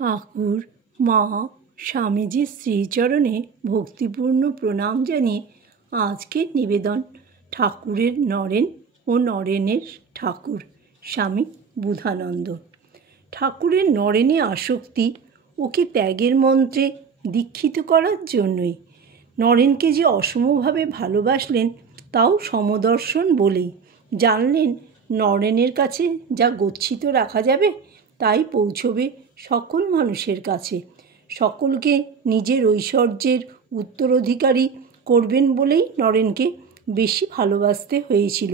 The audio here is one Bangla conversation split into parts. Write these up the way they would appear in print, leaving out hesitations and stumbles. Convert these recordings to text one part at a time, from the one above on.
ঠাকুর মা স্বামীজির শ্রীচরণে ভক্তিপূর্ণ প্রণাম জানিয়ে আজকের নিবেদন ঠাকুরের নরেন ও নরেনের ঠাকুর স্বামী বুধানন্দ। ঠাকুরের নরেনে আসক্তি ওকে ত্যাগের মন্ত্রে দীক্ষিত করার জন্যই। নরেনকে যে অসমভাবে ভালোবাসলেন তাও সমদর্শন বলেই। জানলেন নরেনের কাছে যা গচ্ছিত রাখা যাবে তাই পৌঁছবে সকল মানুষের কাছে, সকলকে নিজের ঐশ্বর্যের উত্তরাধিকারী করবেন বলেই নরেনকে বেশি ভালোবাসতে হয়েছিল।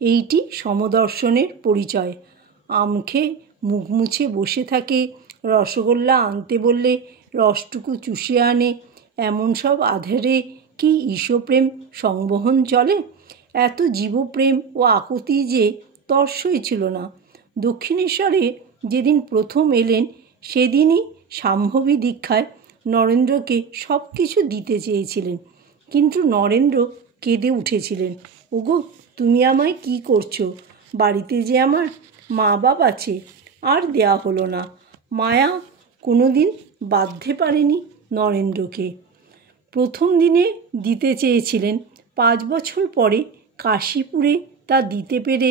এইটি সমদর্শনের পরিচয়। আম খেয়ে মুখ মুছে বসে থাকে, রসগোল্লা আনতে বললে রসটুকু চুষে আনে, এমন সব আধারে কি ঈশ্বপ্রেম সংবহন চলে? এত জীবপ্রেম ও আকুতি যে তর্সই ছিল না। দক্ষিণেশ্বরে যেদিন প্রথম এলেন সেদিনই শাম্ভবী দীক্ষায় নরেন্দ্রকে সব কিছু দিতে চেয়েছিলেন, কিন্তু নরেন্দ্র কেঁদে উঠেছিলেন, ওগো তুমি আমায় কি করছো? বাড়িতে যে আমার মা বাপ আছে। আর দেয়া হলো না। মায়া কোনো দিন বাঁধতে পারেনি নরেন্দ্রকে। প্রথম দিনে দিতে চেয়েছিলেন, 5 বছর পরে কাশীপুরে তা দিতে পেরে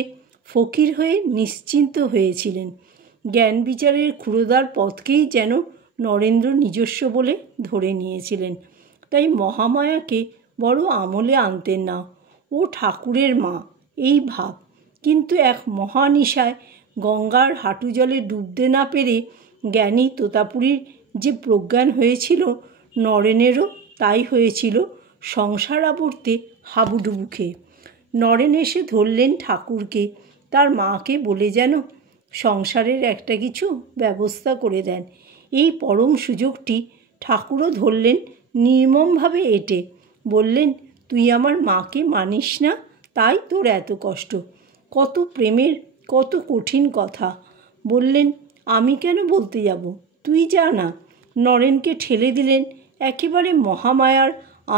ফকির হয়ে নিশ্চিন্ত হয়েছিলেন। জ্ঞান বিচারের ক্ষুরোদার পথকেই যেন নরেন্দ্র নিজস্ব বলে ধরে নিয়েছিলেন। তাই মহামায়াকে বড় আমলে আনতেন না। ও ঠাকুরের মা এই ভাব, কিন্তু এক মহানিশায় গঙ্গার হাঁটু জলে ডুবতে না পেরে জ্ঞানী তোতাপুরীর যে প্রজ্ঞান হয়েছিল, নরেনেরও তাই হয়েছিল সংসার আবর্তে হাবুডুবু খেয়ে। নরেন এসে ধরলেন ঠাকুরকে, তার মাকে বলে যেন সংসারের একটা কিছু ব্যবস্থা করে দেন। এই পরম সুযোগটি ঠাকুরও ধরলেন নির্মমভাবে এঁটে। বললেন, তুই আমার মাকে মানিস না, তাই তোর এত কষ্ট। কত প্রেমের কত কঠিন কথা। বললেন, আমি কেন বলতে যাব, তুই যা না। নরেনকে ঠেলে দিলেন একেবারে মহামায়ার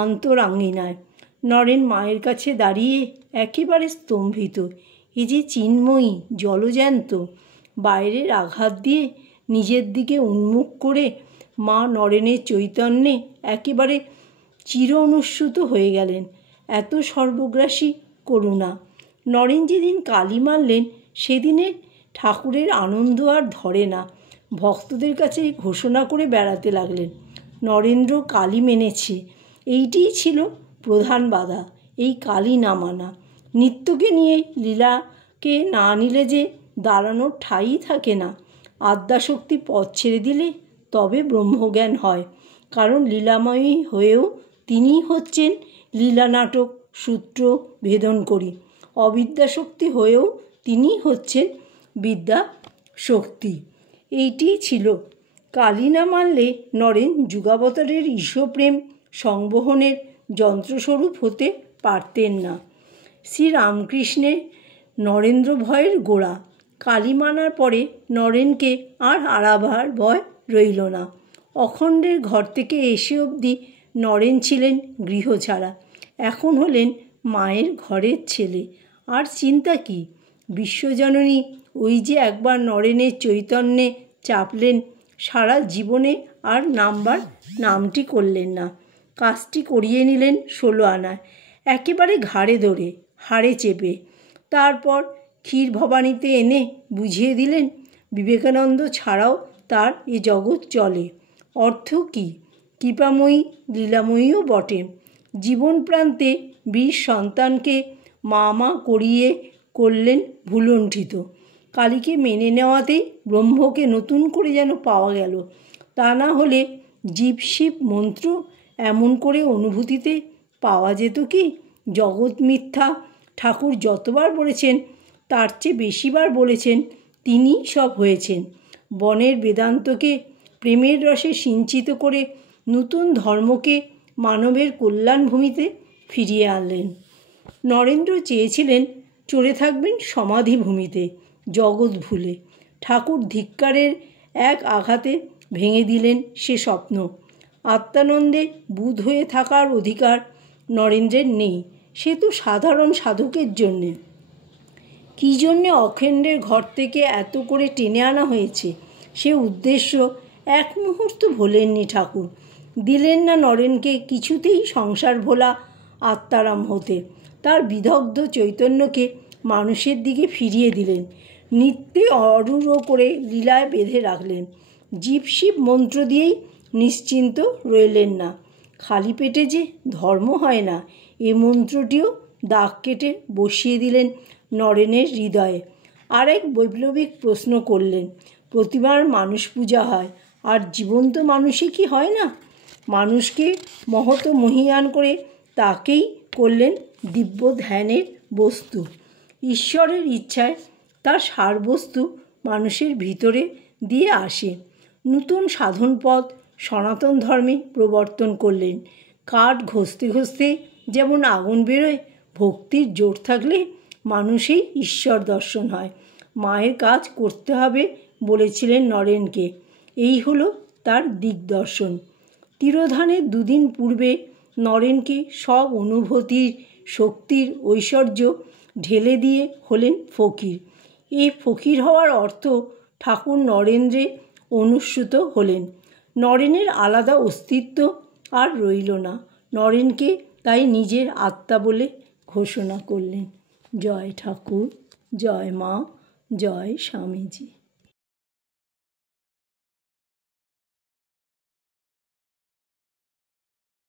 অন্তরাঙ্গিনায়। নরেন মায়ের কাছে দাঁড়িয়ে একেবারে স্তম্ভিত। এ যে চিন্ময়ী, জলজ্যান্ত। বাইরের আঘাত দিয়ে নিজের দিকে উন্মুখ করে মা নরেনের চৈতন্যে একেবারে চির অনুস্যূত হয়ে গেলেন। এত সর্বগ্রাসী করুণা। নরেন যেদিন কালী মানলেন সেদিনের ঠাকুরের আনন্দ আর ধরে না। ভক্তদের কাছে ঘোষণা করে বেড়াতে লাগলেন, নরেন্দ্র কালী মেনেছে। এইটিই ছিল প্রধান বাধা, এই কালী না মানা। নিত্যকে নিয়ে লীলাকে না নিলে যে দাঁড়ানোর ঠাঁই থাকে না। আদ্যাশক্তি পথ ছেড়ে দিলে তবে ব্রহ্মজ্ঞান হয়, কারণ লীলাময়ী হয়েও তিনিই হচ্ছেন লীলা নাটক সূত্র ভেদন করি। অবিদ্যাশক্তি হয়েও তিনিই হচ্ছেন বিদ্যা শক্তি। এইটিই ছিল। কালী না মানলে নরেন যুগাবতারের ঈশ্বপ্রেম সংবহনের যন্ত্রস্বরূপ হতে পারতেন না। শ্রীরামকৃষ্ণের নরেন্দ্র ভয়ের গোড়া। কালী মানার পরে নরেনকে আর হারাবার ভয় রইল না। অখণ্ডের ঘর থেকে এসে অবধি নরেন ছিলেন গৃহছাড়া, এখন হলেন মায়ের ঘরের ছেলে। আর চিন্তা কি? বিশ্বজননী ওই যে একবার নরেনের চৈতন্যে চাপলেন, সারা জীবনে আর নামবার নামটি করলেন না। কাজটি করিয়ে নিলেন 16 আনায়, একেবারে ঘাড়ে ধরে, হাড়ে চেপে। তারপর ক্ষীর ভবানীতে এনে বুঝিয়ে দিলেন বিবেকানন্দ ছাড়াও তার এ জগৎ চলে। অর্থ কী? কৃপাময়ী লীলাময়ীও বটে। জীবন প্রান্তে 20 সন্তানকে মা মা করিয়ে করলেন ভুলণ্ঠিত। কালীকে মেনে নেওয়াতেই ব্রহ্মকে নতুন করে যেন পাওয়া গেল। তা না হলে জীব শিব মন্ত্র এমন করে অনুভূতিতে পাওয়া যেত কি? জগৎ মিথ্যা ঠাকুর যতবার বলেছেন তার চেয়ে বেশিবার বলেছেন তিনিই সব হয়েছেন। বনের বেদান্তকে প্রেমের রসে সিঞ্চিত করে নতুন ধর্মকে মানবের কল্যাণ ভূমিতে ফিরিয়ে আনলেন। নরেন্দ্র চেয়েছিলেন চড়ে থাকবেন সমাধি ভূমিতে, জগৎ ভুলে। ঠাকুর ধিক্কারের এক আঘাতে ভেঙে দিলেন সে স্বপ্ন। আত্মানন্দে বুধ হয়ে থাকার অধিকার নরেন্দ্রের নেই, সে তো সাধারণ সাধকের জন্যে। কী জন্যে অখণ্ডের ঘর থেকে এত করে টেনে আনা হয়েছে, সে উদ্দেশ্য এক মুহূর্ত ভোলেননি ঠাকুর, দিলেন না নরেনকে কিছুতেই সংসার ভোলা আত্মারাম হতে। তার বিদগ্ধ চৈতন্যকে মানুষের দিকে ফিরিয়ে দিলেন, নিত্যে অরূঢ় করে লীলায় বেঁধে রাখলেন। জীব শিব মন্ত্র দিয়েই নিশ্চিন্ত রইলেন না। খালি পেটে যে ধর্ম হয় না, এ মন্ত্রটিও দাগ কেটে বসিয়ে দিলেন নরেনের হৃদয়ে। আর এক বৈপ্লবিক প্রশ্ন করলেন, প্রতিবার মানুষ পূজা হয়, আর জীবন্ত মানুষই কি হয় না? মানুষকে মহৎ মহীয়ান করে তাকেই করলেন দিব্য ধ্যানের বস্তু। ঈশ্বরের ইচ্ছায় তার সারবস্তু মানুষের ভিতরে দিয়ে আসে। নূতন সাধন পথ সনাতন ধর্মে প্রবর্তন করলেন। কাঠ ঘষতে ঘষতে যেমন আগুন বেরোয়, ভক্তির জোর থাকলে মানুষেই ঈশ্বর দর্শন হয়। মায়ের কাজ করতে হবে বলেছিলেন নরেনকে, এই হলো তার দিগদর্শন। তিরোধানের দুদিন পূর্বে নরেনকে সব অনুভূতির, শক্তির ঐশ্বর্য ঢেলে দিয়ে হলেন ফকির। এই ফকির হওয়ার অর্থ ঠাকুর নরেন্দ্রে অনুস্যূত হলেন। নরেনের আলাদা অস্তিত্ব আর রইল না। নরেনকে তাই নিজের আত্মা বলে ঘোষণা করলেন। জয় ঠাকুর, জয় মা, জয় স্বামীজি।